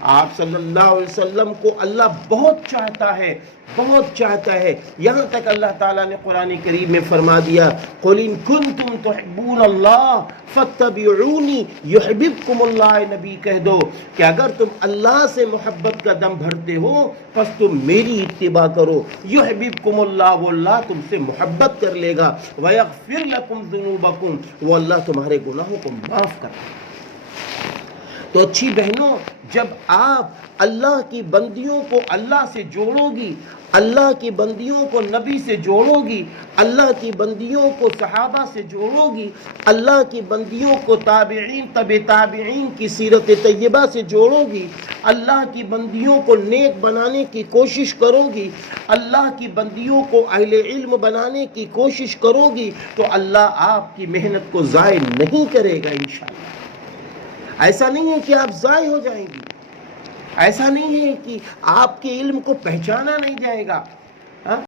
آپ صلی اللہ علیہ وسلم کو اللہ بہت چاہتا ہے، بہت چاہتا ہے، یہاں تک اللہ تعالیٰ نے قرآن کریم میں فرما دیا قُلْ إِن كُنتُمْ تُحِبُّونَ اللَّهَ فَاتَّبِعُونِي يُحْبِبْكُمُ اللَّهُ، نبی کہہ دو کہ اگر تم اللہ سے محبت کا دم بھرتے ہو پس تم میری اتباع کرو، یحببکم اللہ، وہ اللہ تم سے محبت کر لے گا، وَيَغْفِرْ لَكُمْ ذُنُوبَكُمْ، وہ اللہ تمہارے گناہوں کو معاف کر دے گا۔ تو اچھی بہنوں، جب آپ اللہ کی بندیوں کو اللہ سے جوڑو گی، اللہ کی بندیوں کو نبی سے جوڑو گی، اللہ کی بندیوں کو صحابہ سے جوڑو گی، اللہ کی بندیوں کو تابعین تبع تابعین کی سیرت طیبہ سے جوڑو گی، اللہ کی بندیوں کو نیک بنانے کی کوشش کرو گی، اللہ کی بندیوں کو اہل علم بنانے کی کوشش کرو گی، تو اللہ آپ کی محنت کو ضائع نہیں کرے گا انشاءاللہ۔ ایسا نہیں ہے کہ آپ ضائع ہو جائیں گی، ایسا نہیں ہے کہ آپ کے علم کو پہچانا نہیں جائے گا،